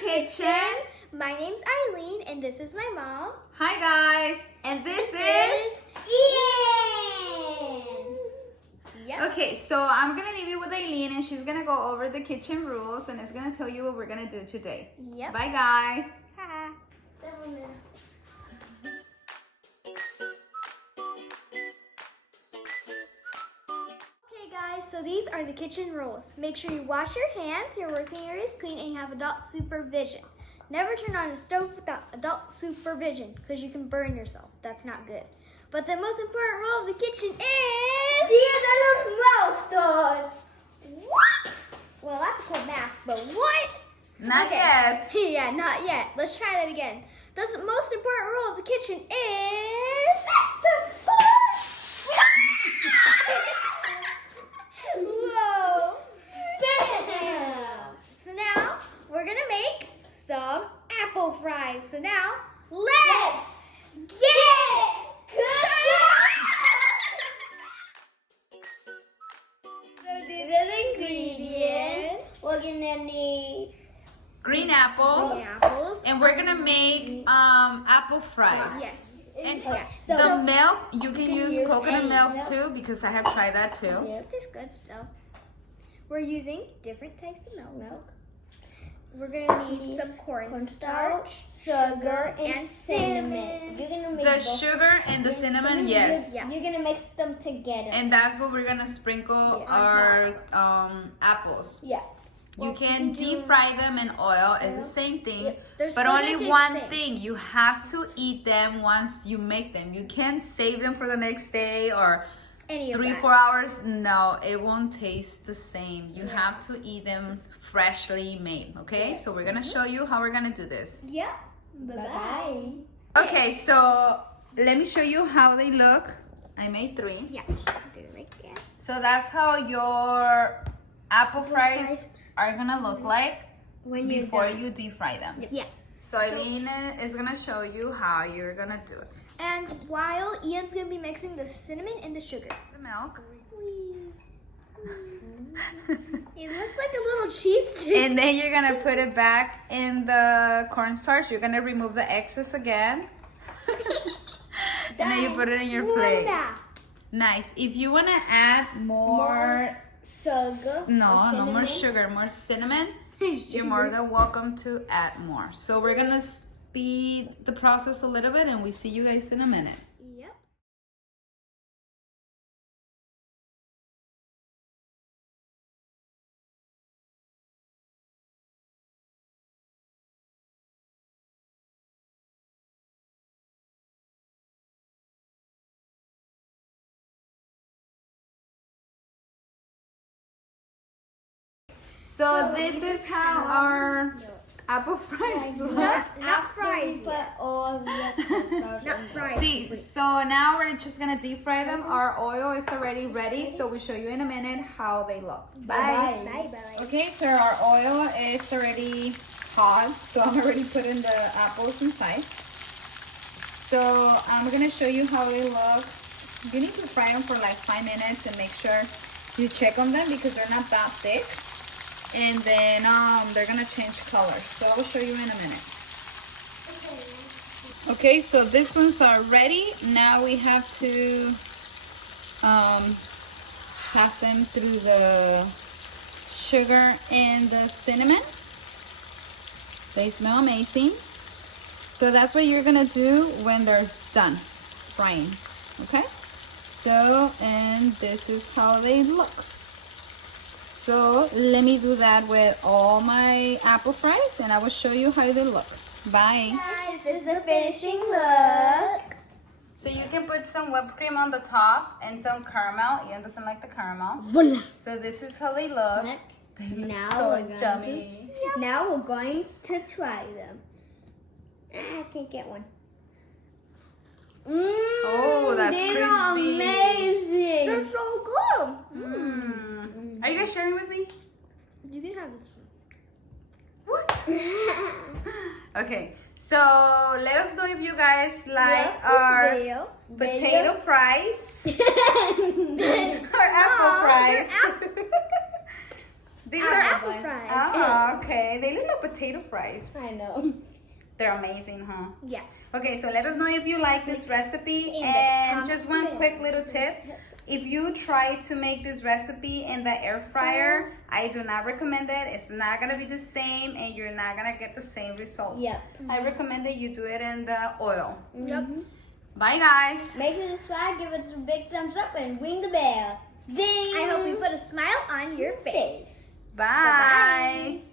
kitchen. My name's Eileen, and this is my mom. Hi guys, and this is Ian. Yep. Okay, so I'm gonna leave you with Eileen, and she's gonna go over the kitchen rules, and it's gonna tell you what we're gonna do today. Yep. Bye guys. Ha. Okay guys, so these are the kitchen rules. Make sure you wash your hands, your working area is clean, and you have adult supervision. Never turn on a stove without adult supervision, because you can burn yourself. That's not good. But the most important rule of the kitchen is... Dia de los Muertos! What? Well, that's a cool mask, but what? Not yet. Yeah, not yet. Let's try that again. The most important rule of the kitchen is... Whoa! Bam! So now, we're gonna make some apple fries. So now, let's get cooking! So these are the ingredients. We're gonna need Green apples, apples. and we're gonna make apple fries. Yes. And Okay. the milk, you can use coconut any milk milk. too, because I have tried that too. Yep, that's good stuff. We're using different types of milk. We're gonna need some cornstarch, sugar, and cinnamon. You're gonna make The both. sugar and the cinnamon, yes. Yeah. You're gonna mix them together. And that's what we're gonna sprinkle our apples. Yeah. You can deep fry them in oil. It's the same thing. They're But still only gonna taste one the same. thing, you have to eat them once you make them. You can't save them for the next day or Any of 3-4 that. hours. No, it won't taste the same. You have to eat them freshly made, okay? So we're gonna show you how we're gonna do this. Yep. Bye-bye. Okay, so let me show you how they look. I made 3. Yeah. Didn't make it. So that's how your apple fries are gonna look like When you're before done. you deep fry them. Yeah. So Eileen is gonna show you how you're gonna do it. And while Ian's gonna be mixing the cinnamon and the sugar. The milk. It looks like a little cheese stick. And then you're gonna put it back in the cornstarch. You're gonna remove the excess again. And then you put it in your plate. Voila. Nice. If you wanna add more Sugar. no more sugar, more cinnamon, you're more than welcome to add more. So we're gonna speed the process a little bit, and we see you guys in a minute. Yep. So this is how our apple fries look. Not fries Put yet. all of the cornstarch Not in there. fries. See, so now we're just gonna deep fry them. Our oil is already ready, so we'll show you in a minute how they look. Bye. Bye-bye. Okay, so our oil is already hot, so I'm already putting the apples inside. So I'm gonna show you how they look. You need to fry them for like 5 minutes and make sure you check on them because they're not that thick. And then they're gonna change color. So I will show you in a minute. Okay, so these ones are ready. Now we have to pass them through the sugar and the cinnamon. They smell amazing. So that's what you're gonna do when they're done frying, okay? So, and this is how they look. So let me do that with all my apple fries, and I will show you how they look. Bye. Guys, this is the finishing look. So you can put some whipped cream on the top and some caramel. Ian doesn't like the caramel. Voila. So this is how they look. They look Now so we're going yummy. Now we're going to try them. I can't get one. Oh, that's these crispy. are amazing. They're so good. Are you guys sharing with me? You can have this What? Okay, so let us know if you guys like Love this our video. potato fries or apple fries. These are apple fries. Oh, okay. They look like potato fries. I know. They're amazing, huh? Yeah. Okay, so let us know if you like this recipe. In the And just one comments quick little tip. If you try to make this recipe in the air fryer, I do not recommend it. It's not gonna be the same and you're not gonna get the same results. Yep. I recommend that you do it in the oil. Yep. Bye guys. Make sure to subscribe, give us a big thumbs up, and ring the bell. Ding! I hope we put a smile on your face. Bye. Bye-bye.